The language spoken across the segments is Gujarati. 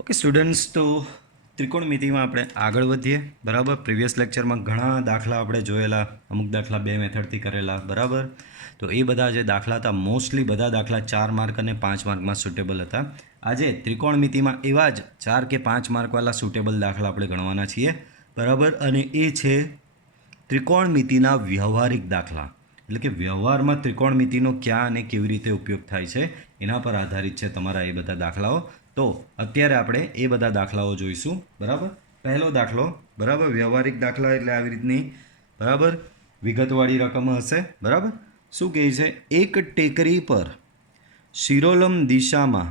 ઓકે સ્ટુડન્ટ્સ, તો ત્રિકોણમિતિમાં આપણે આગળ વધીએ. બરાબર, પ્રીવિયસ લેક્ચરમાં ઘણા દાખલા આપણે જોયેલા, અમુક દાખલા 2 મેથડથી કરેલા. બરાબર, તો એ બધા જે દાખલા હતા, મોસ્ટલી બધા દાખલા 4 માર્ક અને 5 માર્કમાં સુટેબલ હતા. આજે ત્રિકોણમિતિમાં એવા જ 4 કે 5 માર્કવાળા સુટેબલ દાખલા આપણે ગણવાના છીએ. બરાબર, અને એ છે ત્રિકોણમિતિના વ્યવહારિક દાખલા. એટલે કે વ્યવહારમાં ત્રિકોણમિતિનો ક્યાં અને કેવી રીતે ઉપયોગ થાય છે એના પર આધારિત છે તમારા એ બધા દાખલાઓ. તો અત્યારે આપણે એ બધા દાખલાઓ જોઈશું. બરાબર, પહેલો દાખલો, બરાબર, વ્યવહારિક દાખલા એટલે આવી રીતની, બરાબર, વિગતવાળી રકમ હશે. બરાબર, શું કહે છે? એક ટેકરી પર શિરોલમ દિશામાં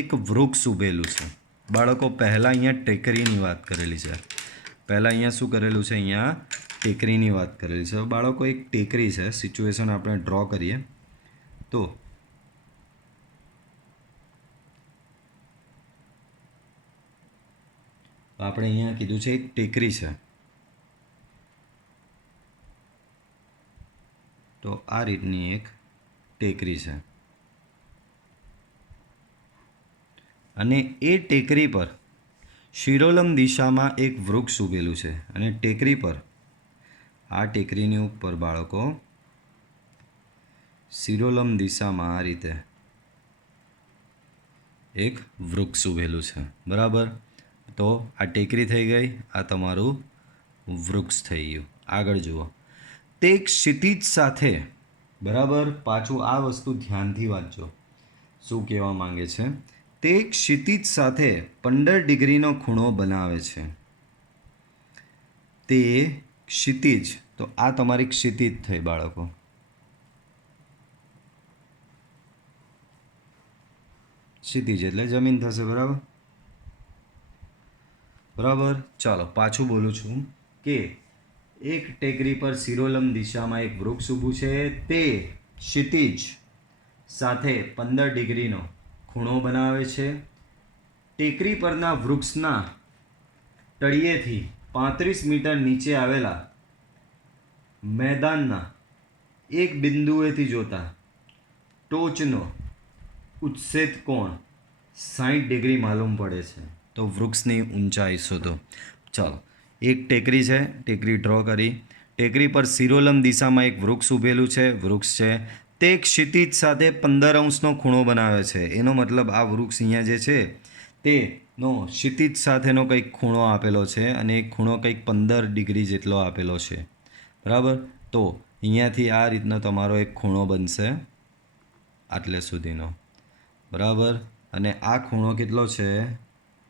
એક વૃક્ષ ઉભેલું છે. બાળકો, પહેલાં અહીંયા ટેકરીની વાત કરેલી છે. પહેલાં અહીંયા શું કરેલું છે? અહીંયા ટેકરીની વાત કરેલી છે. બાળકો, એક ટેકરી છે, સિચ્યુએશન આપણે ડ્રો કરીએ તો આપણે અહીંયા કીધું છે એક ટેકરી છે. તો આ રીતની એક ટેકરી છે અને એ ટેકરી પર શિરોલમ દિશામાં એક વૃક્ષ ઉભેલું છે. અને ટેકરી પર, આ ટેકરીની ઉપર બાળકો, શિરોલમ દિશામાં આ રીતે એક વૃક્ષ ઉભેલું છે. બરાબર, તો આ ટેકરી થઈ ગઈ, આ તમારું વૃક્ષ થઈ ગયું. આગળ જુઓ, તે ક્ષિતિજ સાથે, બરાબર, પાછું આ વસ્તુ ધ્યાનથી વાંચજો. શું કહેવા માંગે છે? તે ક્ષિતિજ સાથે 15 ડિગ્રીનો ખૂણો બનાવે છે. તે ક્ષિતિજ, તો આ તમારી ક્ષિતિજ થઈ બાળકો. ક્ષિતિજ એટલે જમીન થશે. બરાબર, બરાબર. ચાલો પાછું બોલું છું કે એક ટેકરી પર શિરોલમ દિશામાં એક વૃક્ષ ઊભું છે. તે ક્ષિતિજ સાથે 15 ડિગ્રીનો ખૂણો બનાવે છે. ટેકરી પરના વૃક્ષના તળિયેથી 35 મીટર નીચે આવેલા મેદાનના એક બિંદુએથી જોતા ટોચનો ઉચ્છેદ કોણ 60 ડિગ્રી માલુમ પડે છે. તો વૃક્ષની ઊંચાઈ શોધો. ચાલો, એક ટેકરી છે, ટેકરી ડ્રો કરી. ટેકરી પર શિરોલમ દિશામાં એક વૃક્ષ ઊભેલું છે, વૃક્ષ છે. તે ક્ષિતિજ સાથે 15 અંશનો ખૂણો બનાવે છે. એનો મતલબ આ વૃક્ષ અહીંયા જે છે તેનો ક્ષિતિજ સાથેનો કંઈક ખૂણો આપેલો છે અને એ ખૂણો કંઈક 15 ડિગ્રી જેટલો આપેલો છે. બરાબર, તો અહીંયાથી આ રીતનો તમારો એક ખૂણો બનશે, આટલે સુધીનો. બરાબર, અને આ ખૂણો કેટલો છે?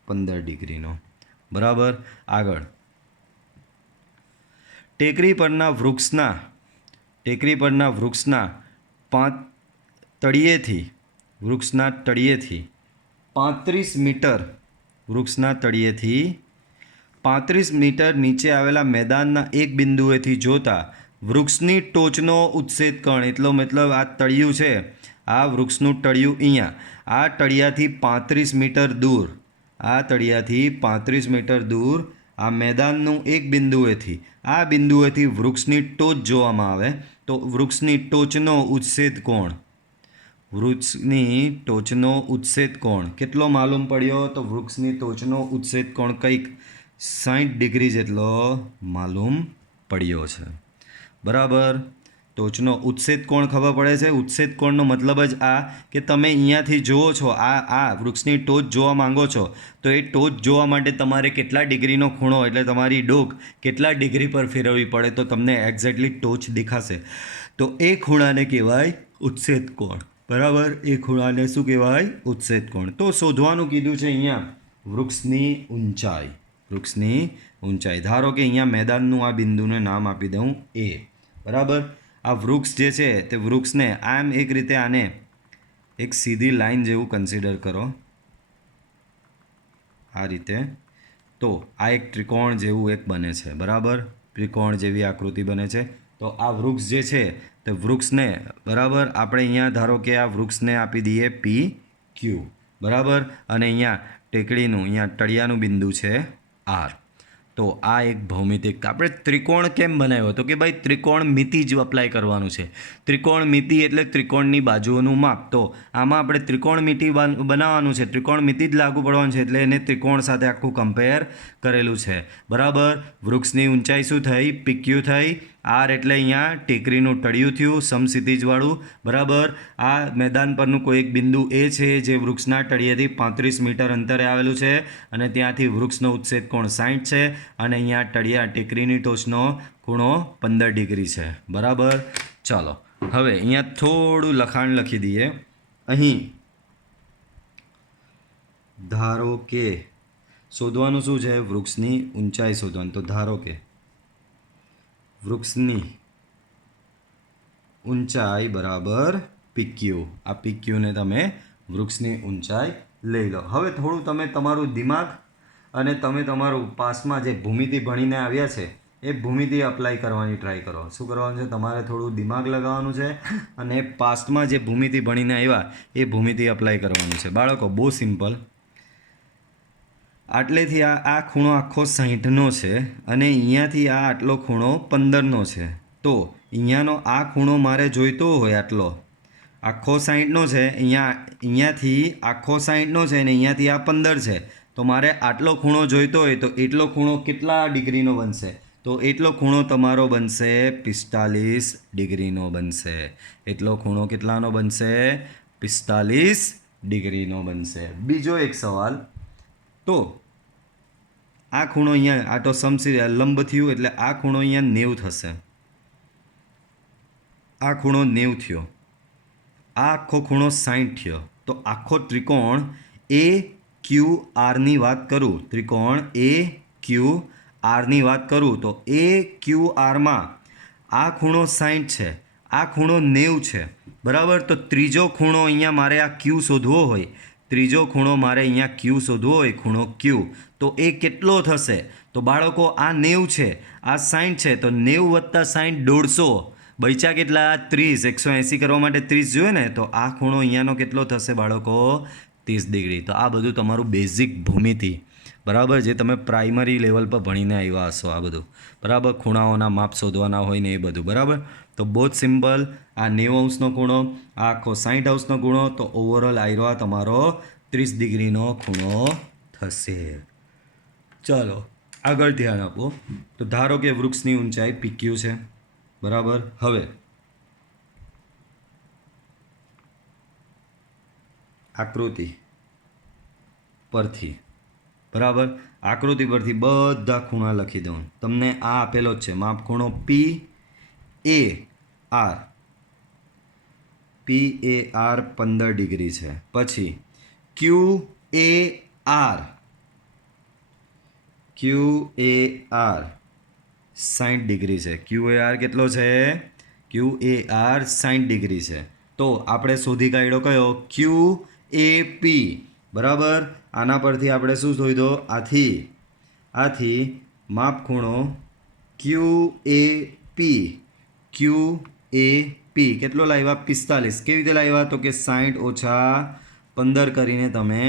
15 ડિગ્રીનો. બરાબર, આગળ, ટેકરી પરના વૃક્ષના તળિયેથી 35 મીટર નીચે આવેલા મેદાનના એક બિંદુએથી જોતા વૃક્ષની ટોચનો ઉચ્છેદ કોણ, એટલો મતલબ આ તળિયું છે, આ વૃક્ષનું તળિયું અહીંયા, આ તળિયાથી 35 મીટર દૂર, આ મેદાનનું એક બિંદુએથી, આ બિંદુએથી વૃક્ષની ટોચ જોવામાં આવે તો વૃક્ષની ટોચનો ઉચ્છેદ કોણ કેટલો માલુમ પડ્યો? તો વૃક્ષની ટોચનો ઉચ્છેદ કોણ કંઈક 60 ડિગ્રી જેટલો માલુમ પડ્યો છે. બરાબર, ટોચનો ઉચ્છેદ કોણ ખબર પડે છે? ઉચ્છેદ કોણનો મતલબ જ આ કે તમે અહીંયાથી જુઓ છો, આ વૃક્ષની ટોચ જોવા માંગો છો, તો એ ટોચ જોવા માટે તમારે કેટલા ડિગ્રીનો ખૂણો, એટલે તમારી ડોક કેટલા ડિગ્રી પર ફેરવવી પડે તો તમને એક્ઝેક્ટલી ટોચ દેખાશે. તો એ ખૂણાને કહેવાય ઉચ્છેદ કોણ. બરાબર, એ ખૂણાને શું કહેવાય? ઉચ્છેદ કોણ. તો શોધવાનું કીધું છે અહીંયા વૃક્ષની ઊંચાઈ. ધારો કે અહીંયા મેદાનનું આ બિંદુને નામ આપી દઉં એ. બરાબર, આ વૃક્ષ જે છે તે વૃક્ષને આમ એક રીતે, આને એક સીધી લાઈન જેવું કન્સિડર કરો, આ રીતે. તો આ એક ત્રિકોણ જેવું એક બને છે. બરાબર, ત્રિકોણ જેવી આકૃતિ બને છે. તો આ વૃક્ષ જે છે તે વૃક્ષને, બરાબર, આપણે અહીંયા ધારો કે આ વૃક્ષને આપી દઈએ PQ. બરાબર, અને અહીંયા ટેકડીનું, અહીંયા તળિયાનું બિંદુ છે R. તો આ એક ભૌમિતિક. આપણે ત્રિકોણ કેમ બનાવ્યો? તો કે ભાઈ ત્રિકોણમિતિ જ અપ્લાય કરવાનું છે. ત્રિકોણમિતિ એટલે ત્રિકોણની બાજુઓનું માપ. તો આમાં આપણે ત્રિકોણમિતિ બનાવવાનું છે, ત્રિકોણમિતિ જ લાગુ પડવાનું છે, એટલે એને ત્રિકોણ સાથે આખું કમ્પેર કરેલું છે. બરાબર. વૃક્ષની ઊંચાઈ શું થઈ? PQ થઈ. આર એટલે અહીંયા ટેકરીનું તળિયું થયું સમક્ષિતિજવાળું. બરાબર. આ મેદાન પરનું કોઈ એક બિંદુ એ છે જે વૃક્ષના તળિયેથી 35 મીટર અંતરે આવેલું છે અને ત્યાંથી વૃક્ષનો ઉચ્છેદ કોણ 60 છે અને અહીંયા તળિયા ટેકરીની ટોચનો ખૂણો 15 ડિગ્રી છે. બરાબર. ચાલો હવે અહીંયા થોડું લખાણ લખી દઈએ. અહીં ધારો કે શોધવાનું શું છે? વૃક્ષની ઊંચાઈ શોધવાનું. તો ધારો કે વૃક્ષની ઊંચાઈ બરાબર PQ. આ PQ ને તમે વૃક્ષની ઊંચાઈ લઈ લો. હવે થોડું તમે તમારું દિમાગ અને તમે તમારું પાસમાં જે ભૂમિતિ ભણીને આવ્યા છે એ ભૂમિતિ અપ્લાય કરવાની ટ્રાય કરો. શું કરવાનું છે? તમારે થોડું દિમાગ લગાવવાનું છે અને પાસ્ટમાં જે ભૂમિતિ ભણીને આવ્યા એ ભૂમિતિ અપ્લાય કરવાનું છે. બાળકો બહુ સિમ્પલ. આટલેથી આ ખૂણો આખો 60નો છે અને અહીંયાથી આ આટલો ખૂણો 15નો છે. તો અહીંયાનો આ ખૂણો મારે જોઈતો હોય આટલો આખો 60નો છે, અહીંયાથી આખો 60નો છે અને અહીંયાથી આ 15 છે. તો મારે આટલો ખૂણો જોઈતો હોય તો એટલો ખૂણો કેટલા ડિગ્રીનો બનશે? તો એટલો ખૂણો તમારો બનશે 45 ડિગ્રીનો બનશે. એટલો ખૂણો કેટલાનો બનશે? 45 ડિગ્રીનો બનશે. બીજો એક સવાલ. તો આ ખૂણો અહીંયા આ તો લંબ થયું એટલે આ ખૂણો અહીંયા 90 થશે. આ ખૂણો 90 થયો. આ આખો ખૂણો 60 થયો. તો આખો ત્રિકોણ AQRની વાત કરું, ત્રિકોણ AQRની વાત કરું તો AQRમાં આ ખૂણો 60 છે, આ ખૂણો 90 છે. બરાબર. તો ત્રીજો ખૂણો અહીંયા મારે આ Q શોધવો હોય, ત્રીજો ખૂણો મારે અહીંયા Q શોધવો હોય, ખૂણો Q, તો એ કેટલો થશે? તો બાળકો આ 90 છે, આ 60 છે, તો 90 + 60 150. બચ્યા કેટલા? 30. 180 કરવા માટે 30 જોઈએ ને. તો આ ખૂણો અહીંયાનો કેટલો થશે બાળકો? 30 ડિગ્રી. તો આ બધું તમારું બેઝિક ભૂમિતિ. બરાબર. જે તમે પ્રાઇમરી લેવલ પર ભણીને આવ્યા હશો આ બધું. બરાબર. ખૂણાઓના માપ શોધવાના હોય ને એ બધું. બરાબર. તો બહુ જ સિમ્પલ. આ 90° ખૂણો, આ આખો 60° ખૂણો, તો ઓવરઓલ આવ્યો આ તમારો 30 ડિગ્રીનો ખૂણો થશે. ચાલો આગળ ધ્યાન આપો. તો ધારો કે વૃક્ષની ઊંચાઈ PQ છે. બરાબર. હવે આકૃતિ પરથી, બરાબર, આકૃતિ પરથી બધા ખૂણા લખી દઉં. તમને આ આપેલો જ છે માપ ખૂણો PAR. PAR 15 ડિગ્રી છે. પછી QAR 60 ડિગ્રી છે. QAR કેટલો છે? QAR 60 ડિગ્રી છે. તો આપણે શોધી કાઢ્યો કયો? QAP. બરાબર. આના પરથી આપણે શું શોધ્યો? આથી માપ ખૂણો QAP કેટલો લાવ્યા? 45. કેવી રીતે લાવ્યા? તો કે 60 - 15 કરીને તમે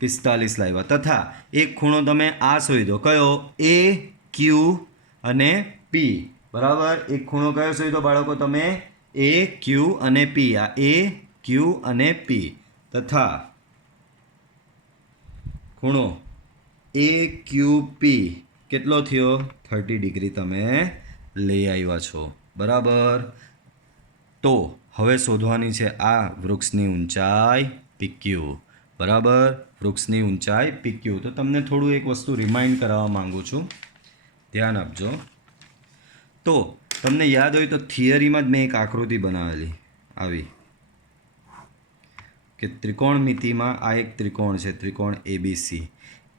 45 લાવ્યા. તથા એક ખૂણો તમે આ શોધ્યો કયો? AQ અને P. બરાબર. એક ખૂણો કયો શોધ્યો બાળકો તમે? AQ અને P. આ AQ અને P તથા ખૂણો AQP કેટલો થયો? 30 ડિગ્રી તમે લઈ આવ્યા છો. બરાબર. તો હવે શોધવાની છે આ વૃક્ષની ઊંચાઈ PQ. બરાબર. વૃક્ષની ઊંચાઈ PQ. તો તમને થોડું એક વસ્તુ રિમાઇન્ડ કરાવવા માંગુ છું, ધ્યાન આપજો. તો તમને યાદ હોય તો થિયરીમાં જ મેં એક આકૃતિ બનાવેલી આવી કે ત્રિકોણમિતિમાં આ એક ત્રિકોણ છે, ત્રિકોણ ABC.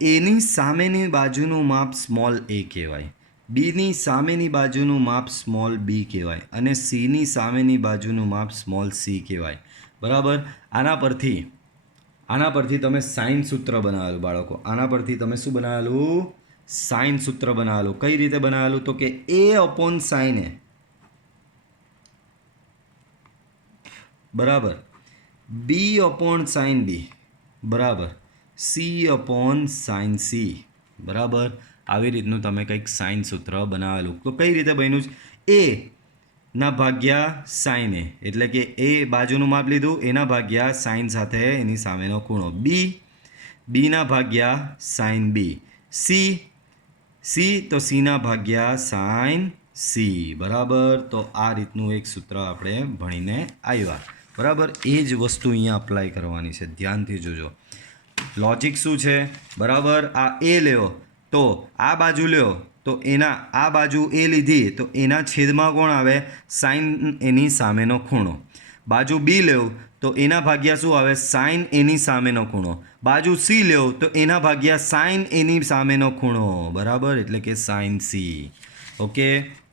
એની સામેની બાજુનું માપ સ્મોલ a કહેવાય, બીની સામેની બાજુનું માપ સ્મોલ b કહેવાય અને સીની સામેની બાજુનું માપ સ્મોલ c કહેવાય. બરાબર. આના પરથી તમે સાઇન સૂત્ર બનાવેલું બાળકો. આના પરથી તમે શું બનાવેલું? સાઇન સૂત્ર બનાવેલું. કઈ રીતે બનાવેલું? તો કે A/sin A. બરાબર. B/sin B બરાબર. C/sin C બરાબર. આવી રીતનું તમે કંઈક સાઇન સૂત્ર બનાવેલું. તો કઈ રીતે બન્યું છે? એ ના ભાગ્યા સાઇન એ, એટલે કે એ બાજુનું માપ લીધું, એના ભાગ્યા સાઇન સાથે એની સામેનો ખૂણો. બીના ભાગ્યા સાઇન બી. સી તો સીના ભાગ્યા સાઇન સી. બરાબર. તો આ રીતનું એક સૂત્ર આપણે ભણીને આવ્યા. બરાબર. એ જ વસ્તુ અહીંયા અપ્લાય કરવાની છે, ધ્યાનથી જોજો. લોજિક શું છે? બરાબર. આ એ લ્યો તો આ બાજુ લ્યો તો એના આ બાજુ એ લીધી તો એના છેદમાં કોણ આવે? સાઇન એની સામેનો ખૂણો. બાજુ બી લેવ તો એના ભાગ્યા શું આવે? સાઇન એની સામેનો ખૂણો. બાજુ સી લેવ તો એના ભાગ્યા સાઇન એની સામેનો ખૂણો. બરાબર. એટલે કે સાઇન સી. ઓકે.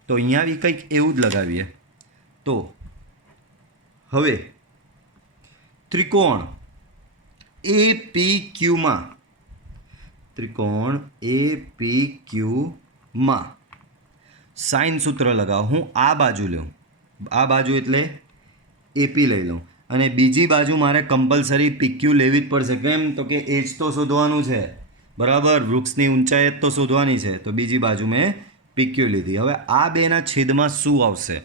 તો અહીંયા બી કંઈક એવું જ લગાવીએ. તો હવે ત્રિકોણ APQમાં સાઇન સૂત્ર લગાવો. હું આ બાજુ લઉં, આ બાજુ એટલે એપી લઈ લઉં, અને બીજી બાજુ મારે કમ્પલસરી PQ લેવી જ પડશે. કેમ? તો કે એજ તો શોધવાનું છે. બરાબર. વૃક્ષની ઊંચાઈ જ તો શોધવાની છે. તો બીજી બાજુ મેં PQ લીધી. હવે આ બેના છેદમાં શું આવશે?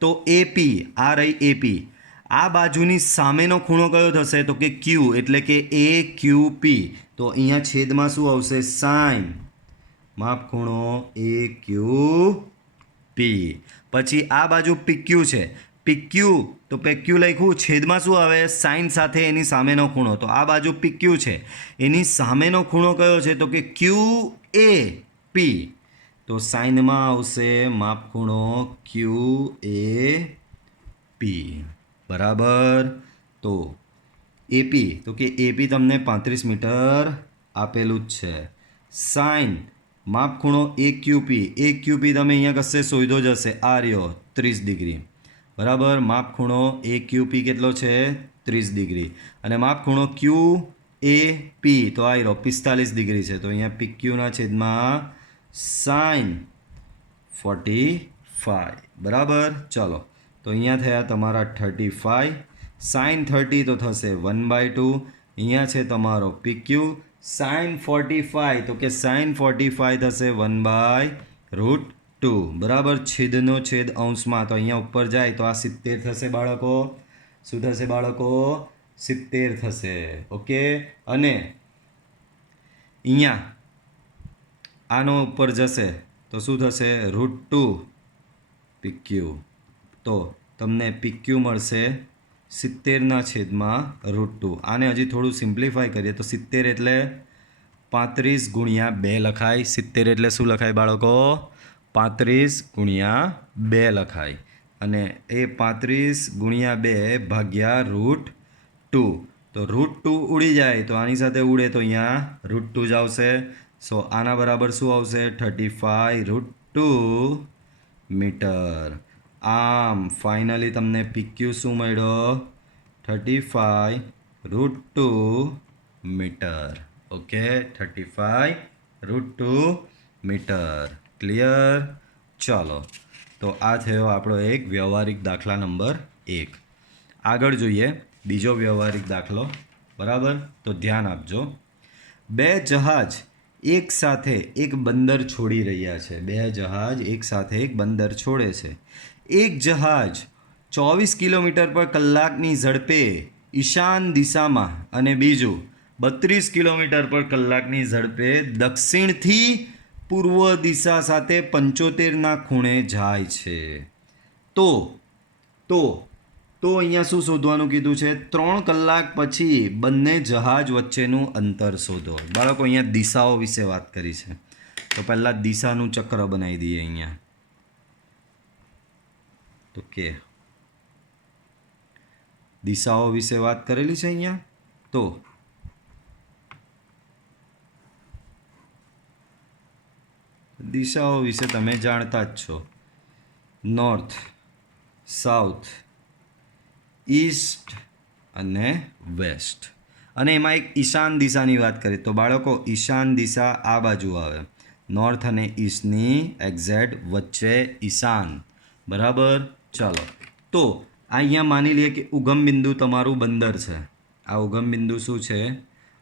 તો એપી, આ રહી એપી. આ બાજુની સામેનો ખૂણો કયો થશે? તો કે ક્યુ, એટલે કે AQP. તો અહીંયા છેદમાં શું આવશે? સાઇન. માપ ખૂણો AQP. પછી આ બાજુ PQ છે. PQ તો PQ લખ્યું, છેદમાં શું આવે? સાઇન સાથે એની સામેનો ખૂણો. તો આ બાજુ PQ છે, એની સામેનો ખૂણો કયો છે? તો કે QAP. તો સાઇનમાં આવશે માપ ખૂણો QAP. બરાબર. તો એપી, તો કે એપી તમને 35 મીટર આપેલું જ છે. સાઇન માપ ખૂણો AQP તમે અહીંયા કશે શોધો જ હશે. આ રહ્યો 30 ડિગ્રી. બરાબર. માપ ખૂણો AQP કેટલો છે? 30 ડિગ્રી. અને માપ ખૂણો QAP તો આ રહ્યો 45 ડિગ્રી છે. તો અહીંયા PQના છેદમાં સાઇન 45. બરાબર. ચલો. તો અહીંયા થયા તમારા 35. સાઇન 30 તો થશે 1/2. અહીંયા છે તમારો PQ. સાઇન 45 તો કે સાઇન 45 થશે 1/√2. બરાબર. છેદનો છેદ અંશમાં, તો અહીંયા ઉપર જાય તો આ 70 થશે બાળકો. શું થશે બાળકો? 70 થશે. ઓકે. અને અહીંયા આનો ઉપર જશે તો શું થશે? √2 PQ. તો તમને PQ મળશે 70ના છેદમાં √2. આને હજી થોડું સિમ્પ્લિફાય કરીએ તો 70 એટલે 35 ગુણ્યા 2 લખાય. 70 એટલે શું લખાય બાળકો? 35 ગુણ્યા 2 લખાય. અને એ 35 ગુણ્યા 2 ભાગ્યા √2. તો √2 ઉડી જાય તો આની સાથે ઉડે તો અહીંયા √2 જ આવશે. સો આના બરાબર શું આવશે? 35√2 મીટર. આમ ફાઇનલી તમને PQ શું મળ્યો? 35√2 મીટર. ઓકે. 35√2 મીટર. ક્લિયર? ચાલો. તો આ થયો આપણો એક વ્યવહારિક દાખલા નંબર 1. આગળ જોઈએ બીજો વ્યવહારિક દાખલો. બરાબર. તો ધ્યાન આપજો. 2 જહાજ એક સાથે એક બંદર છોડી રહ્યા છે. 2 જહાજ એક સાથે એક બંદર છોડે છે. એક જહાજ 24 કિલોમીટર પર કલાકની ઝડપે ઈશાન દિશામાં અને બીજું 32 કિલોમીટર પર કલાકની ઝડપે દક્ષિણથી પૂર્વ દિશા સાથે 75ના ખૂણે જાય છે. તો અહીંયા શું શોધવાનું કીધું છે? 3 કલાક પછી બંને જહાજ વચ્ચેનું અંતર શોધો. બાળકો અહીંયા દિશાઓ વિશે વાત કરી છે. તો પહેલાં દિશાનું ચક્ર બનાવી દઈએ અહીંયા. તો કે દિશાઓ વિશે વાત કરેલી છે અહીંયા. તો દિશાઓ વિશે તમે જાણતા જ છો. નોર્થ, સાઉથ, ઈસ્ટ અને વેસ્ટ. અને એમાં એક ઈશાન દિશાની વાત કરીએ તો બાળકો ઈશાન દિશા આ બાજુ આવે. નોર્થ અને ઈસ્ટની એક્ઝેક્ટ વચ્ચે ઈશાન. બરાબર. ચાલો. તો અહીંયા માની લઈએ કે ઉગમ બિંદુ તમારું બંદર છે. આ ઉગમ બિંદુ શું છે?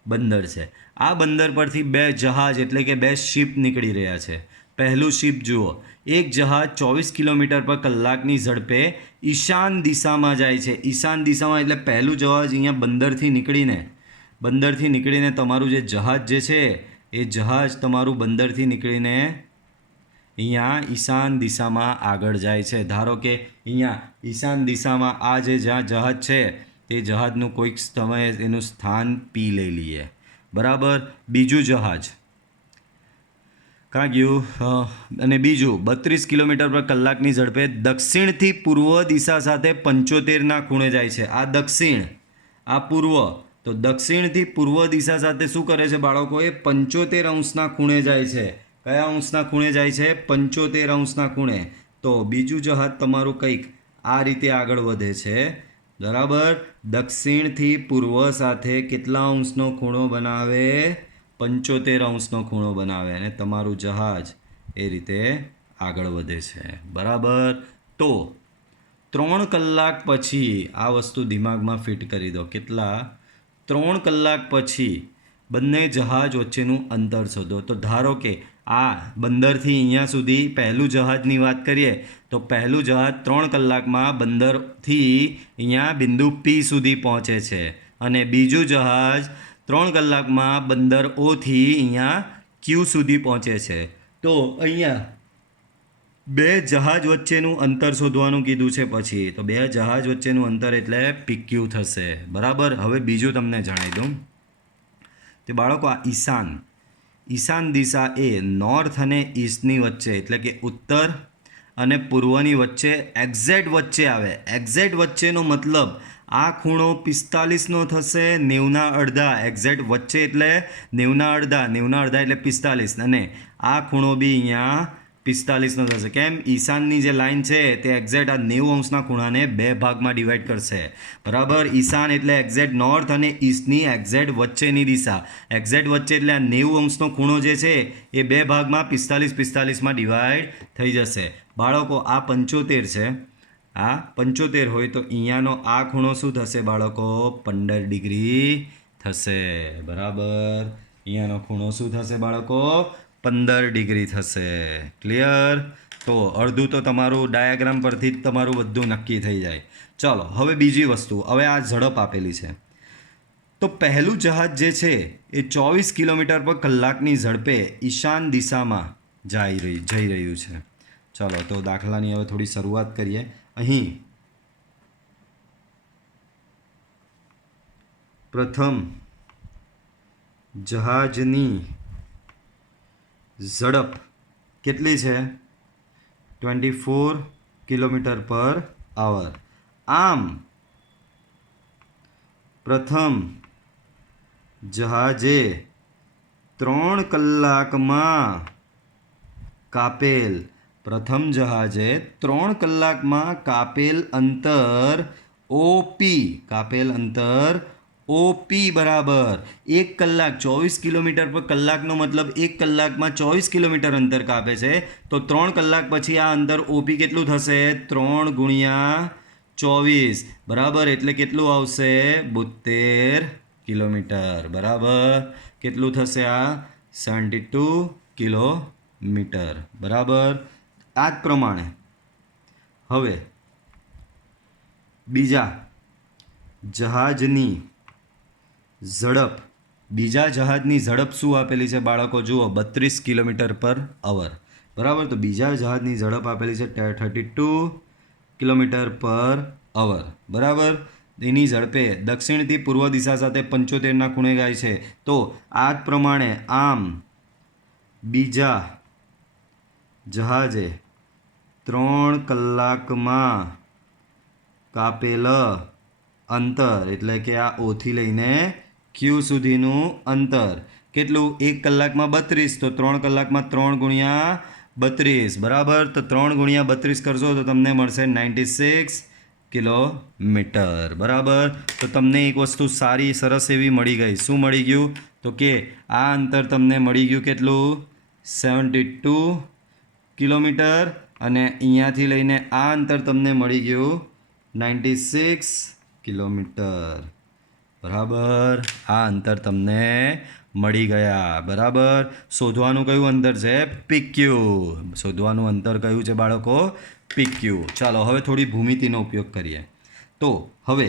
બંદર છે. આ બંદર પરથી 2 જહાજ એટલે કે 2 શિપ નીકળી રહ્યા છે. પહેલું શિપ જુઓ, એક જહાજ 24 કિલોમીટર પર કલાકની ઝડપે ઈશાન દિશામાં જાય છે. ઈશાન દિશામાં એટલે પહેલું જહાજ અહીંયા બંદરથી નીકળીને તમારું જે જહાજ જે છે એ જહાજ તમારું બંદરથી નીકળીને અહીંયા ઈશાન દિશામાં આગળ જાય છે. ધારો કે અહીંયા ઈશાન દિશામાં આ જે જ્યાં જહાજ છે તે જહાજનું કોઈક સમયે એનું સ્થાન પી લઈ લઈએ. બરાબર. બીજું જહાજ કાં ગયું? અને બીજું 32 કિલોમીટર પર કલાકની ઝડપે દક્ષિણથી પૂર્વ દિશા સાથે 75ના ખૂણે જાય છે. આ દક્ષિણ, આ પૂર્વ. તો દક્ષિણથી પૂર્વ દિશા સાથે શું કરે છે બાળકો? એ 75 અંશના ખૂણે જાય છે. કયા અંશના ખૂણે જાય છે? 75 અંશના ખૂણે. તો બીજું જહાજ તમારું કંઈક આ રીતે આગળ વધે છે. બરાબર. દક્ષિણથી પૂર્વ સાથે કેટલા અંશનો ખૂણો બનાવે? 75 અંશનો ખૂણો બનાવે અને તમારું જહાજ એ રીતે આગળ વધે છે. બરાબર. તો 3 કલાક પછી આ વસ્તુ દિમાગમાં ફિટ કરી દો. કેટલા? 3 કલાક પછી બંને જહાજ વચ્ચેનું અંતર શોધો. તો ધારો કે આ બંદરથી અહીંયા સુધી પહેલું જહાજની વાત કરીએ તો પહેલું જહાજ 3 કલાકમાં બંદરથી અહીંયા બિંદુ પી સુધી પહોંચે છે અને બીજું જહાજ 3 કલાકમાં બંદર ઓથી અહીંયા ક્યુ સુધી પહોંચે છે. તો અહીંયા 2 જહાજ વચ્ચેનું અંતર શોધવાનું કીધું છે. પછી તો 2 જહાજ વચ્ચેનું અંતર એટલે પીક્યુ થશે. બરાબર. હવે બીજું તમને જણાવી દઉં તે બાળકો આ ઈશાન દિશા એ નોર્થ અને ઈસ્ટની વચ્ચે એટલે કે ઉત્તર અને પૂર્વની વચ્ચે એક્ઝેક્ટ વચ્ચે આવે. એક્ઝેક્ટ વચ્ચેનો મતલબ આ ખૂણો 45નો થશે, 90ના અડધા. એક્ઝેક્ટ વચ્ચે એટલે 90ના અડધા એટલે 45 અને આ ખૂણો બી અહીંયા 45નો થશે. કેમ? ઈશાનની જે લાઈન છે તે એક્ઝેક્ટ આ 90 અંશના ખૂણાને 2 ભાગમાં ડિવાઈડ કરશે. બરાબર. ઈશાન એટલે એક્ઝેક્ટ નોર્થ અને ઈસ્ટની એક્ઝેક્ટ વચ્ચેની દિશા. એક્ઝેક્ટ વચ્ચે એટલે આ 90 અંશનો ખૂણો જે છે એ 2 ભાગમાં 45-45માં ડિવાઈડ થઈ જશે. બાળકો આ 75 છે. આ 75 હોય તો અહીંયાનો આ ખૂણો શું થશે બાળકો? 15 ડિગ્રી થશે. બરાબર. અહીંયાનો ખૂણો શું થશે બાળકો? 15 ડિગ્રી થશે. ક્લિયર? તો અડધું તો તમારું ડાયાગ્રામ પરથી જ તમારું બધું નક્કી થઈ જાય. ચલો હવે બીજી વસ્તુ. હવે આ ઝડપ આપેલી છે. તો પહેલું જહાજ જે છે એ 24 કિલોમીટર પર કલાકની ઝડપે ઈશાન દિશામાં જઈ રહ્યું છે. ચલો તો દાખલાની હવે થોડી શરૂઆત કરીએ. અહીં પ્રથમ જહાજની ઝડપ કેટલી છે? 24 કિલોમીટર પર અવર. આમ પ્રથમ જહાજે 3 કલાકમાં કાપેલ અંતર ઓપી બરાબર 1 કલાક. 24 કિલોમીટર પર કલાકનો મતલબ 1 કલાકમાં 24 કિલોમીટર અંતર કાપે છે. તો 3 કલાક પછી આ અંતર ઓપી કેટલું થશે? 3 ગુણ્યા 24 બરાબર એટલે કેટલું આવશે? 72 કિલોમીટર. બરાબર. કેટલું થશે આ? 72 કિલોમીટર. બરાબર. આ જ પ્રમાણે હવે બીજા જહાજની ઝડપ શું આપેલી છે બાળકો? જુઓ 32 કિલોમીટર પર અવર. બરાબર. તો બીજા જહાજની ઝડપ આપેલી છે 32 કિલોમીટર પર અવર. બરાબર. એની ઝડપે દક્ષિણથી પૂર્વ દિશા સાથે 75ના ખૂણે જાય છે. તો આ જ પ્રમાણે આમ બીજા જહાજે 3 કલાકમાં કાપેલ અંતર એટલે કે આ ઓથી લઈને ક્યુ સુધીનું અંતર કેટલું? 1 કલાકમાં 32 તો 3 કલાકમાં 3 ગુણ્યા 32 બરાબર. તો 3 ગુણ્યા 32 કરશો તો તમને મળશે 96 કિલોમીટર. બરાબર. તો તમને એક વસ્તુ સારી સરસ એવી મળી ગઈ. શું મળી ગયું? તો કે આ અંતર તમને મળી ગયું કેટલું? 72 કિલોમીટર અને અહીંયાથી લઈને આ અંતર તમને મળી ગયું 96 કિલોમીટર. બરાબર, આ અંતર તમને મળી ગયા. બરાબર, શોધવાનું કયું અંતર છે? PQ. શોધવાનું અંતર કયું છે બાળકો? PQ. ચાલો હવે થોડી ભૂમિતિનો ઉપયોગ કરીએ. તો હવે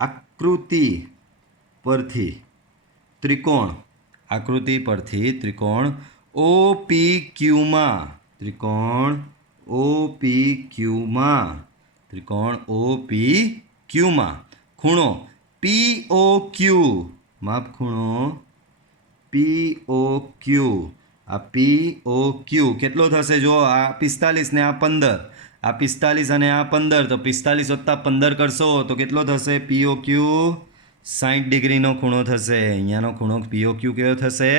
આકૃતિ પરથી ત્રિકોણ OPQમાં ખૂણો POQ, માપ ખૂણો POQ, આ POQ કેટલો થશે? જો આ 45 ને આ 15, આ 45 અને આ 15, તો 45 વત્તા 15 કરશો તો કેટલો થશે? POQ 60 ડિગ્રીનો ખૂણો થશે. અહીંયાનો ખૂણો POQ કેવો થશે?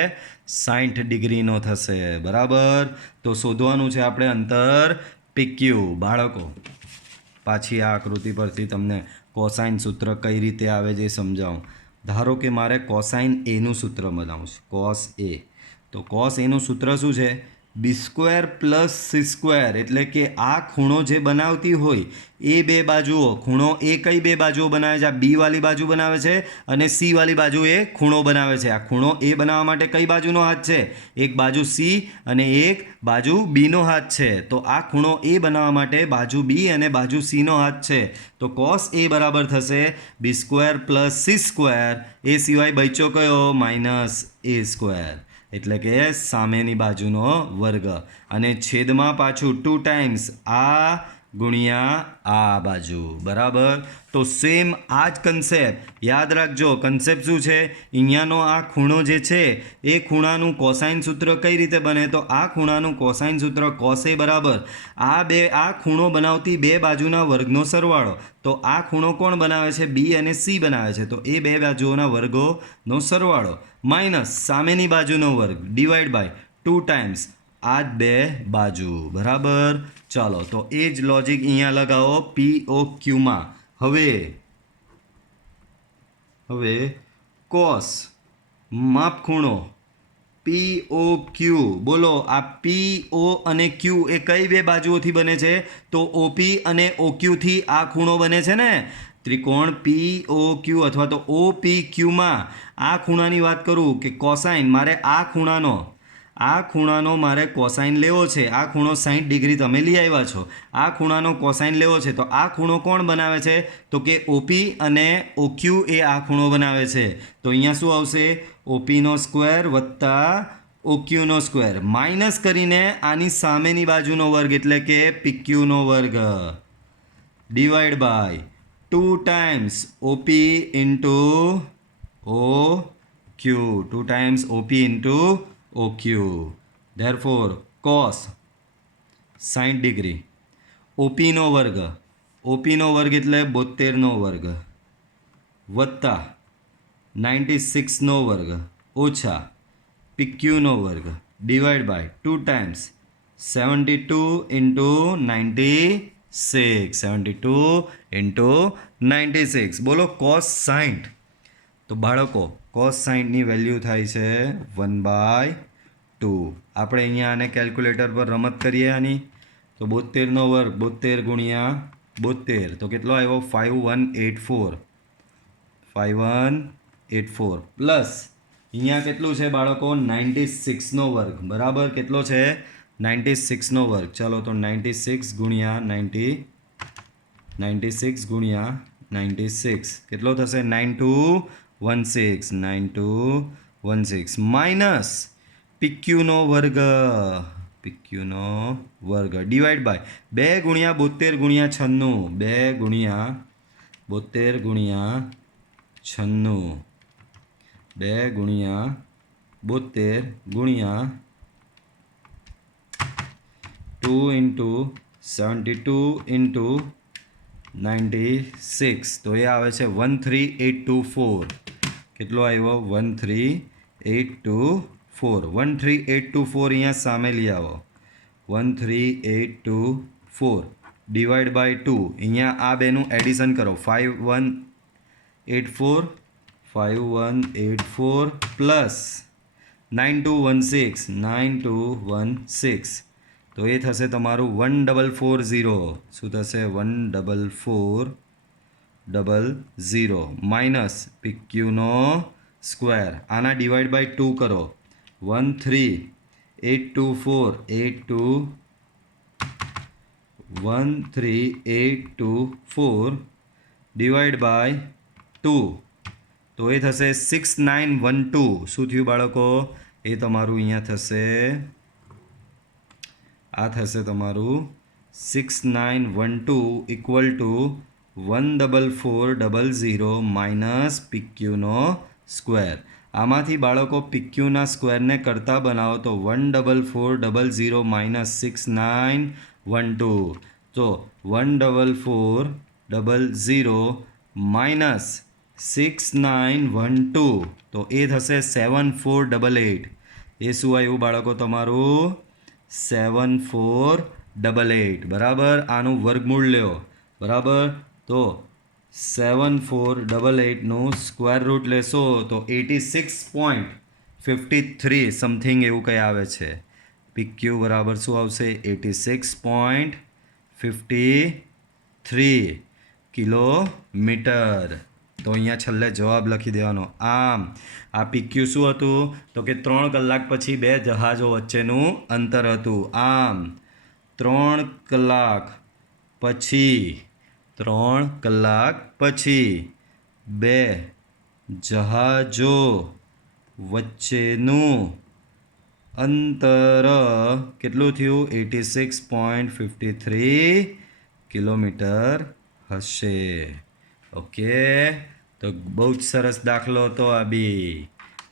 60 ડિગ્રીનો થશે. બરાબર, તો શોધવાનું છે આપણે અંતર PQ. બાળકો પાછી આ આકૃતિ પરથી તમને કોસાઇન સૂત્ર કઈ રીતે આવે છે એ સમજાવું. ધારો કે મારે કોસાઇન એનું સૂત્ર બનાવવું છે, કોસ એ. તો કોસ એનું સૂત્ર શું છે? B² plus C². એટલે કે આ ખૂણો જે બનાવતી હોય એ બે બાજુઓ, ખૂણો એ કઈ બે બાજુઓ બનાવે છે? આ બી વાળી બાજુ બનાવે છે અને સી વાળી બાજુ એ ખૂણો બનાવે છે. આ ખૂણો એ બનાવવા માટે કઈ બાજુનો હાથ છે? એક બાજુ સી અને એક બાજુ બીનો હાથ છે. તો આ ખૂણો એ બનાવવા માટે બાજુ બી અને બાજુ સીનો હાથ છે. તો કોસ એ બરાબર થશે B² પ્લસ C². એ સિવાય બચ્યો કયો? -A². એટલે કે સામેની બાજુનો વર્ગ, અને છેદમાં પાછું 2 ટાઈમ્સ આ ગુણ્યા આ બાજુ. બરાબર, તો સેમ આ જ કન્સેપ્ટ યાદ રાખજો. કન્સેપ્ટ શું છે? અહીંયાનો આ ખૂણો જે છે એ ખૂણાનું કોસાઇન સૂત્ર કઈ રીતે બને? તો આ ખૂણાનું કોસાઇન સૂત્ર કોસ એ બરાબર આ ખૂણો બનાવતી બે બાજુના વર્ગનો સરવાળો. તો આ ખૂણો કોણ બનાવે છે? બી અને સી બનાવે છે. તો એ બે બાજુઓના વર્ગોનો સરવાળો માઇનસ સામેની બાજુનો વર્ગ ડિવાઈડ બાય 2 ટાઈમ્સ આ જ બે બાજુ. બરાબર, ચાલો તો એ જ લોજિક અહીંયા લગાવો POQમાં. હવે કોસ માપ ખૂણો POQ. બોલો, આ PO અને Q એ કઈ બે બાજુઓથી બને છે? તો OP અને OQ થી આ ખૂણો બને છે ને. ત્રિકોણ POQ અથવા તો OPQમાં આ ખૂણાની વાત કરું કે કોસાઇન, મારે આ ખૂણાનો મારે કોસાઇન લેવો છે. આ ખૂણો 60 ડિગ્રી તમે લઈ આવ્યા છો. આ ખૂણાનો કોસાઇન લેવો છે. તો આ ખૂણો કોણ બનાવે છે? તો કે OP અને OQ એ આ ખૂણો બનાવે છે. તો અહીંયા શું આવશે? OPનો સ્ક્વેર વત્તા OQનો સ્ક્વેર માઇનસ કરીને આની સામેની બાજુનો વર્ગ એટલે કે PQનો વર્ગ divide by 2 times OP into OQ. 2 times OP into OQ. Therefore cos 60 degree OPનો વર્ગ એટલે 72નો વર્ગ વત્તા 96નો વર્ગ ઓછા PQનો વર્ગ ડિવાઈડ બાય 2 ટાઈમ્સ 72 ઇન્ટુ 96. બોલો cos 60. તો બાળકો cos 60ની વેલ્યુ થાય છે 1/2. આપણે અહીંયા આને કેલ્ક્યુલેટર પર રમત કરીએ આની. તો 72નો વર્ગ 72 ગુણ્યા 72 તો કેટલો આવ્યો? 5184 પ્લસ અહીંયા કેટલું છે બાળકો? 96નો વર્ગ. બરાબર, કેટલો છે? 96નો વર્ગ. ચાલો તો 96 ગુણ્યા 96 કેટલો થશે? 9216 માઇનસ PQનો વર્ગ ડિવાઈડ બાય 2 ગુણ્યા 72 ગુણ્યા 2 ઇન્ટુ 72 ઇન્ટુ 96. તો એ આવે છે 13824. કેટલો આવ્યો? 13824 અહીંયા સામે લઈ આવો. 13824 ડિવાઈડ બાય 2. અહીંયા આ બેનું એડિશન કરો. 5184 પ્લસ 9216 તો એ થશે તમારું 1440. શું થશે? 1440 0 માઇનસ PQનો સ્ક્વેર આના ડિવાઈડ બાય 2 કરો 13824 ડિવાઈડ બાય 2 તો એ થશે 6912 શું થયું બાળકો એ તમારું અહીંયા થશે આ થશે તમારું 6912 ઇક્વલ ટુ 14400 માઇનસ PQનો સ્ક્વેર આમાંથી બાળકો PQના સ્ક્વેરને કરતા બનાવો તો 14400 માઇનસ 6912 તો 14400 માઇનસ 6912 તો એ થશે 7488 એ શું આવ્યું બાળકો તમારું 7488 બરાબર આનું વર્ગમૂળ લ્યો બરાબર તો 7488નું સ્ક્વેર રૂટ લેશો તો 86.53 સમથિંગ એવું કંઈ આવે છે PQ બરાબર શું આવશે 86.53 કિલોમીટર તો અહીંયા છેલ્લે જવાબ લખી દેવાનો આમ આ PQ શું હતું તો કે 3 કલાક પછી બે જહાજો વચ્ચેનું અંતર હતું આમ 3 કલાક પછી બે જહાજો વચ્ચેનું અંતર કેટલું થયું 86.53 કિલોમીટર હશે ઓકે તો બહુ જ સરસ દાખલો હતો આ બી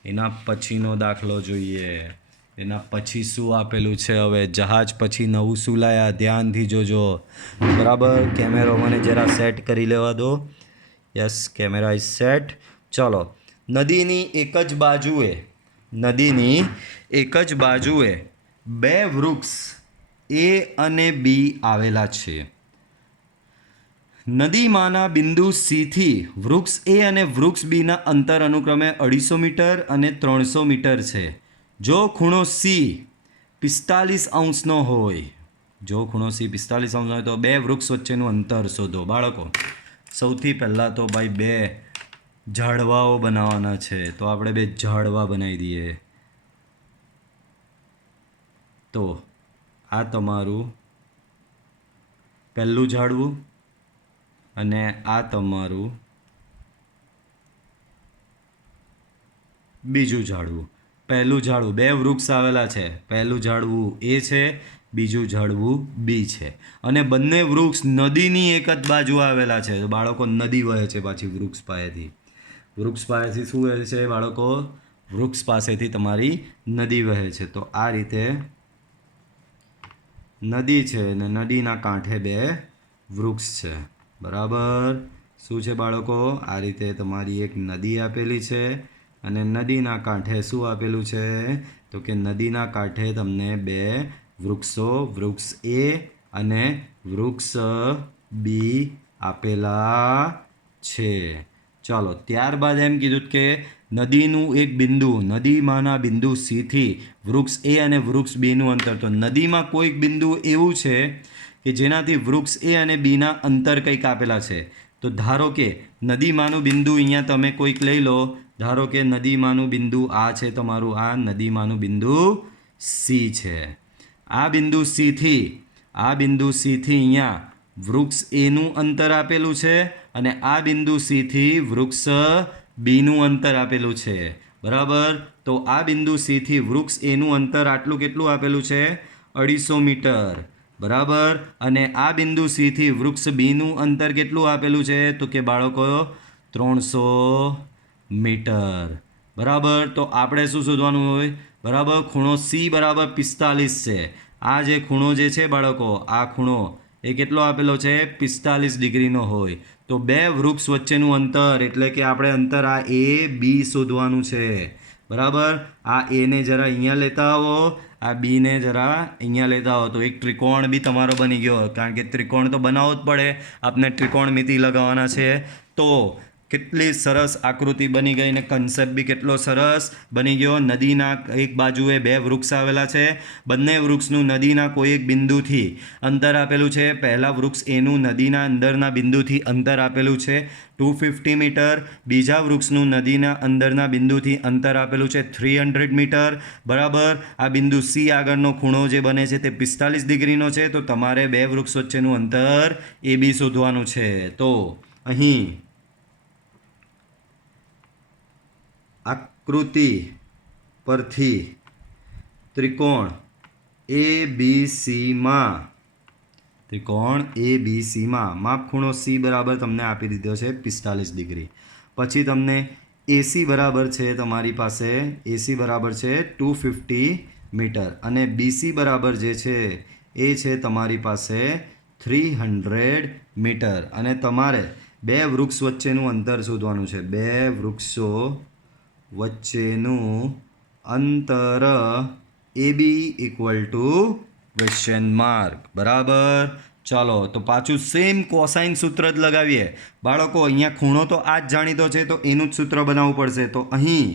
એના પછીનો દાખલો જોઈએ એના પછી શું આપેલું છે હવે જહાજ પછી નવું શું લાયા ધ્યાનથી જોજો બરાબર કેમેરો મને જરા સેટ કરી લેવા દો યસ કેમેરા ઇઝ સેટ ચલો નદીની એક જ બાજુએ બે વૃક્ષ A અને B આવેલા છે નદીમાંના બિંદુ C થી વૃક્ષ A અને વૃક્ષ B ના અંતર અનુક્રમે 250 મીટર અને 300 મીટર છે જો ખૂણો C 45 અંશનો હોય તો બે વૃક્ષ વચ્ચેનું અંતર શોધો બાળકો સૌથી પહેલાં તો ભાઈ બે ઝાડવાઓ બનાવવાના છે તો આપણે બે ઝાડવા બનાવી દઈએ તો આ તમારું પહેલું ઝાડવું અને આ તમારું બીજું ઝાડવું પહેલું ઝાડવું બે વૃક્ષ આવેલા છે પહેલું ઝાડવું A છે બીજું ઝાડવું B છે અને બંને વૃક્ષ નદીની એક જ બાજુ આવેલા છે તો બાળકો નદી વહે છે પાછી વૃક્ષ પાસેથી શું વહે છે બાળકો વૃક્ષ પાસેથી તમારી નદી વહે છે તો આ રીતે નદી છે અને નદીના કાંઠે બે વૃક્ષ છે બરાબર શું છે બાળકો આ રીતે તમારી એક નદી આપેલી છે અને નદીના કાંઠે શું આપેલું છે તો કે નદીના કાંઠે તમને બે વૃક્ષો વૃક્ષ A અને વૃક્ષ B આપેલા છે ચાલો ત્યારબાદ એમ કીધું કે નદીનું એક બિંદુ નદીમાંના બિંદુ C થી વૃક્ષ A અને વૃક્ષ B નું અંતર તો નદીમાં કોઈક બિંદુ એવું છે કે જેનાથી વૃક્ષ A અને B ના અંતર કંઈક આપેલા છે તો ધારો કે નદીમાંનું બિંદુ અહીંયા તમે કોઈક લઈ લો ધારો કે નદીમાંનું બિંદુ આ છે તમારું આ નદીમાંનું બિંદુ C છે આ બિંદુ C થી અહીંયા વૃક્ષ A નું અંતર આપેલું છે અને આ બિંદુ C થી વૃક્ષ B નું અંતર આપેલું છે બરાબર તો આ બિંદુ C થી વૃક્ષ A નું અંતર આટલું કેટલું આપેલું છે 250 મીટર બરાબર અને આ બિંદુ C થી વૃક્ષ B નું અંતર કેટલું આપેલું છે તો કે બાળકો 300 મીટર બરાબર તો આપણે શું શોધવાનું હોય બરાબર ખૂણો C બરાબર 45 છે આ જે ખૂણો જે છે બાળકો આ ખૂણો એ કેટલો આપેલો છે 45 ડિગ્રીનો હોય તો બે વૃક્ષ વચ્ચેનું અંતર એટલે કે આપણે અંતર આ A B શોધવાનું છે બરાબર આ A ને જરા અહીંયા લેતા આવો આ B ને જરા અહીંયા લેતા આવો તો એક ત્રિકોણ બી તમારો બની ગયો કારણ કે ત્રિકોણ તો બનાવવો જ પડે આપણે ત્રિકોણમિતિ લગાવવાના છે તો કેટલી સરસ આકૃતિ બની ગઈ ને કન્સેપ્ટ બી કેટલો સરસ બની ગયો. નદીના એક બાજુએ બે વૃક્ષ આવેલા છે. બંને વૃક્ષનું નદીના કોઈ એક બિંદુથી અંતર આપેલું છે. પહેલા વૃક્ષ એનું નદીના અંદરના બિંદુથી અંતર આપેલું છે 250 મીટર. બીજા વૃક્ષનું નદીના અંદરના બિંદુથી અંતર આપેલું છે 300 મીટર. બરાબર. આ બિંદુ સી આગળનો ખૂણો જે બને છે તે 45 ડિગ્રીનો છે. તો તમારે બે વૃક્ષ વચ્ચેનું અંતર એ બી શોધવાનું છે. તો અહીં આકૃતિ પરથી ત્રિકોણ ABCમાં માપ ખૂણો સી બરાબર તમને આપી દીધો છે 45 ડિગ્રી. પછી તમને એસી બરાબર છે તમારી પાસે એસી બરાબર છે 250 મીટર અને બીસી બરાબર જે છે એ છે તમારી પાસે 300 મીટર. અને તમારે બે વૃક્ષ વચ્ચેનું અંતર શોધવાનું છે. બે વૃક્ષો વચ્ચેનું અંતર AB equal to question mark. બરાબર. ચાલો તો પાછું સેમ કોસાઇન સૂત્ર જ લગાવીએ. બાળકો અહીંયા ખૂણો તો આ જ જાણીતો છે તો એનું જ સૂત્ર બનાવવું પડશે. તો અહીં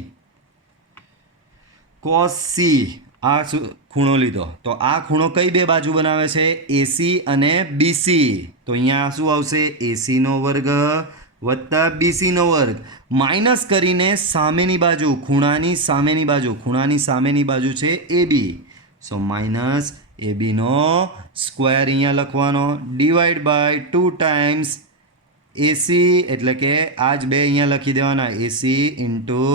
cos C આ ખૂણો લીધો તો આ ખૂણો કઈ બે બાજુ બનાવે છે એસી અને બીસી. તો અહીંયા શું આવશે એસીનો વર્ગ વત્તા બીસીનો વર્ગ માઇનસ કરીને સામેની બાજુ ખૂણાની સામેની બાજુ છે AB. સો માઇનસ ABનો સ્ક્વેર અહીંયા લખવાનો ડિવાઈડ બાય 2 ટાઈમ્સ એસી એટલે કે આ જ બે અહીંયા લખી દેવાના એસી ઇન્ટુ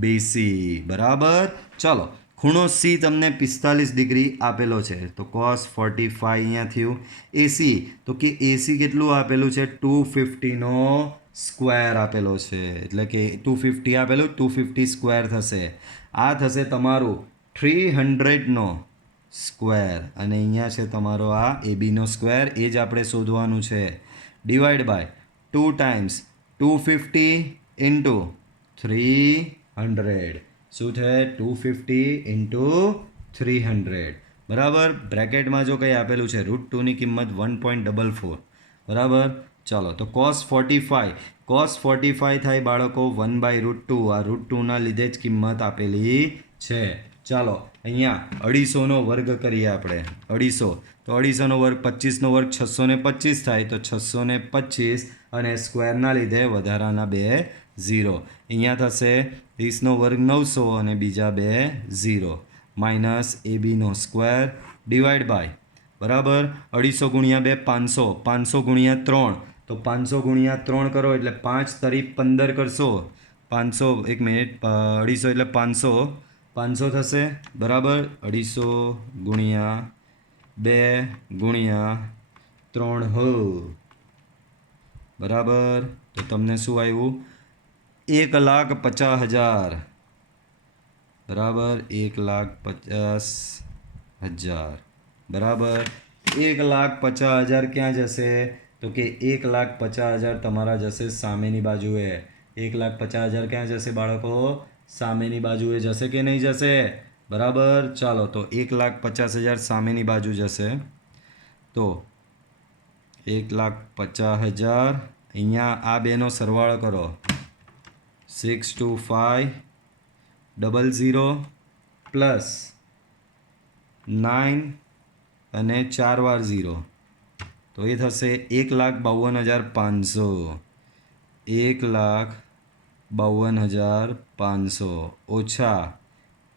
બીસી. બરાબર. ચાલો ખૂણો સી તમને 45 ડિગ્રી આપેલો છે તો cos 45 અહીંયા થયું. એસી તો કે એસી કેટલું આપેલું છે 250નો સ્ક્વેર આપેલો છે એટલે કે 250 આપેલું 250 સ્ક્વેર થશે. આ થશે તમારું 300નો સ્ક્વેર અને અહીંયા છે તમારો આ એબીનો સ્ક્વેર એ જ આપણે શોધવાનું છે. ડિવાઈડ બાય 2 ટાઈમ્સ 250 ઇન્ટુ 300 શું છે 250 ઇન્ટુ 300. બરાબર. બ્રેકેટમાં જો કંઈ આપેલું છે √2ની કિંમત 1.44. બરાબર. ચાલો તો cos 45 થાય બાળકો 1/√2. આ √2ના લીધે જ કિંમત આપેલી છે. ચાલો અહીંયા 250નો વર્ગ કરીએ આપણે 250 તો 250નો વર્ગ 25નો વર્ગ 625 થાય તો 625 અને સ્ક્વેરના લીધે વધારાના બે 0 અહીંયા થશે 30નો વર્ગ 900 અને બીજા બે 0 માઇનસ એબીનો સ્ક્વેર ડિવાઈડ બાય બરાબર 250 ગુણ્યા 2 500 500 ગુણ્યા 3 તો 500 ગુણ્યા 3 કરો એટલે 5 તરી 15 કરશો 500 એક મિનિટ 250 એટલે 500 થશે. બરાબર. 250 ગુણ્યા 2 ગુણ્યા 3 હો. બરાબર. તો તમને શું આવ્યું 1,50,000. બરાબર 1,50,000. બરાબર. 1,50,000 ક્યાં જશે તો કે 1,50,000 તમારા જશે સામેની બાજુએ. 1,50,000 ક્યાં જશે બાળકો સામેની બાજુએ જશે કે નહીં જશે. બરાબર. ચાલો તો 1,50,000 સામેની બાજુ જશે તો 1,50,000 અહીંયા આ બેનો સરવાળો કરો 62500 પ્લસ 9 અને 4 વાર 0 તો એ થશે 1,52,500. 1,52,500 ઓછા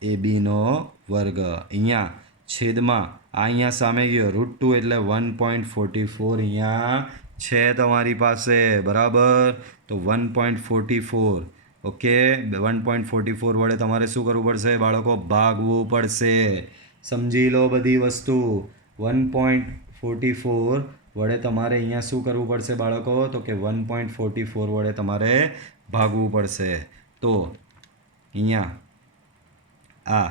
એબીનો વર્ગ અહીંયા છેદમાં આ અહીંયા સામે ગયો √2 એટલે 1.44 અહીંયા છે તમારી પાસે. બરાબર. તો 1.44 ઓકે 1.44 વડે તમારે શું કરવું પડશે બાળકો ભાગવું પડશે. સમજી લો બધી વસ્તુ 1.44 વડે તમારે અહીંયા શું કરવું પડશે બાળકો તો કે 1.44 વડે તમારે ભાગવું પડશે. તો અહીંયા આ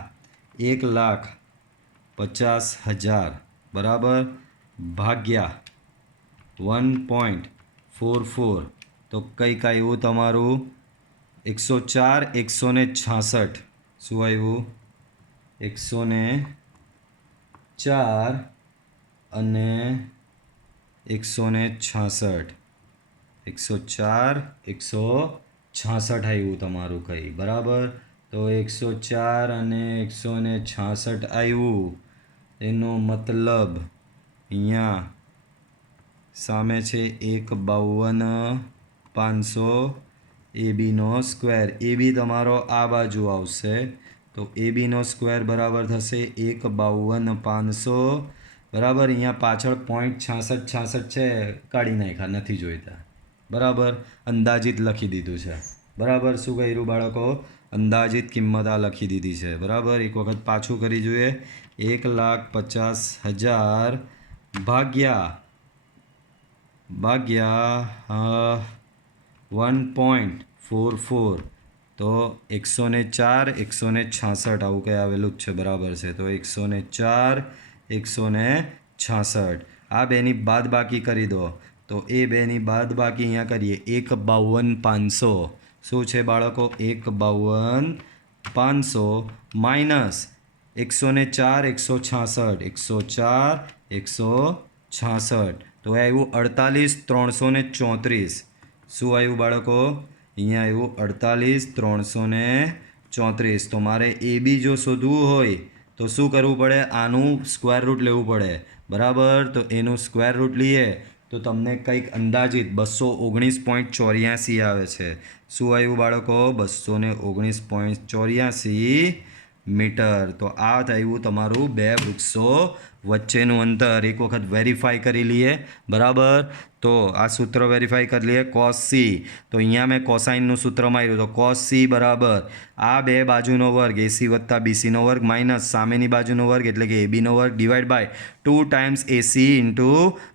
1,50,000 બરાબર ભાગ્યા 1.44 તો કંઈક આવ્યું તમારું 104 166 શું આવ્યું 104 અને 166 104 166 આવ્યું તમારું કંઈ બરાબર. તો 104 અને 166 આવ્યું, એનો મતલબ અહીંયા સામે છે 152,500 એ બીનો સ્ક્વેર. એ બી તમારો આ બાજુ આવશે, તો એ બીનો સ્ક્વેર બરાબર થશે 152,500 બરાબર. અહીંયા પાછળ 0.66 છે, કાઢી નાખ્યા, નથી જોઈતા બરાબર. અંદાજિત લખી દીધું છે બરાબર. શું કર્યું બાળકો? અંદાજિત કિંમત આ લખી દીધી છે બરાબર. એક વખત પાછું કરી જોઈએ. 1,50,000 ભાગ્યા 1.44, તો 104 166 આવું કંઈ આવેલું જ છે બરાબર છે. તો 104 166 આ બેની બાદ બાકી કરી દો, તો એ બેની બાદ બાકી અહીંયા કરીએ. 152,500 શું છે બાળકો? 152,500 માઇનસ 104 166 104 તો એ આવ્યું 48,334. શું આવ્યું બાળકો? અહીંયા આવ્યું 48,334. તો મારે એ બી જો શોધવું હોય તો શું કરવું પડે? આનું સ્ક્વેર રૂટ લેવું પડે બરાબર. તો એનું સ્ક્વેર રૂટ લઈએ તો તમને કંઈક અંદાજિત 219.84 આવે છે. શું આવ્યું બાળકો? 219.84 મીટર. તો આ થયું તમારું બે વૃક્ષો વચ્ચેનું અંતર. એક વખત વેરીફાઈ કરી લઈએ બરાબર. તો આ સૂત્ર વેરીફાઈ કરી લઈએ. કોસ સી, તો અહીંયા મેં કોસાઇનનું સૂત્ર માર્યું, તો કોસ સી બરાબર આ બે બાજુનો વર્ગ એસી વત્તા બીસીનો વર્ગ માઇનસ સામેની બાજુનો વર્ગ એટલે કે એબીનો વર્ગ divide by 2 times AC into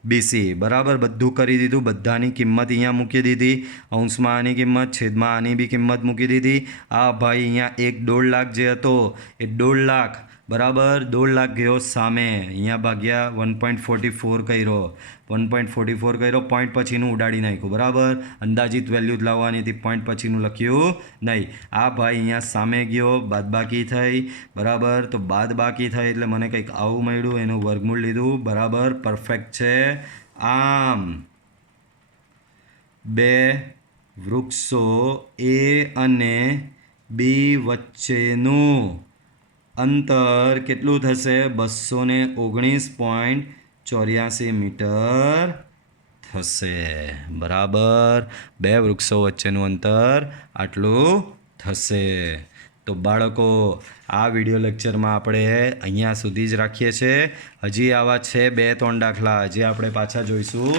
BC બરાબર. બધું કરી દીધું, બધાની કિંમત અહીંયા મૂકી દીધી. અંશમાં આની કિંમત, છેદમાં આની બી કિંમત મૂકી દીધી. આ ભાઈ અહીંયા 1.5 લાખ જે હતો એ 1.5 લાખ બરાબર 1.5 લાખ ગયો સામે. અહીંયા ભાગ્યા 1.44 કર્યો, 1.44 કર્યો, પોઈન્ટ પછીનું ઉડાડી નાખ્યું બરાબર. અંદાજિત વેલ્યુ જ લાવવાની હતી, પોઈન્ટ પછીનું લખ્યું નહીં. આ ભાઈ અહીંયા સામે ગયો, બાદબાકી થઈ બરાબર. તો બાદબાકી થઈ એટલે મને કંઈક આવું મળ્યું, એનું વર્ગમૂળ લીધું બરાબર. પરફેક્ટ છે. આમ બે વૃક્ષો એ અને બી વચ્ચેનું અંતર કેટલું થશે? 219.84 મીટર થશે બરાબર. બે વૃક્ષો વચ્ચેનું અંતર આટલું થશે. તો બાળકો આ વિડીયો લેક્ચરમાં આપણે અહીંયા સુધી જ રાખીએ છીએ. હજી આવા છે 2-3 દાખલા, હજી આપણે પાછા જોઈશું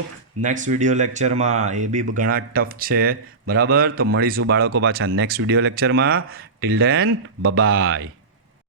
નેક્સ્ટ વિડીયો લેક્ચરમાં. એ બી ઘણા ટફ છે બરાબર. તો મળીશું બાળકો પાછા નેક્સ્ટ વિડીયો લેક્ચરમાં. Till then by.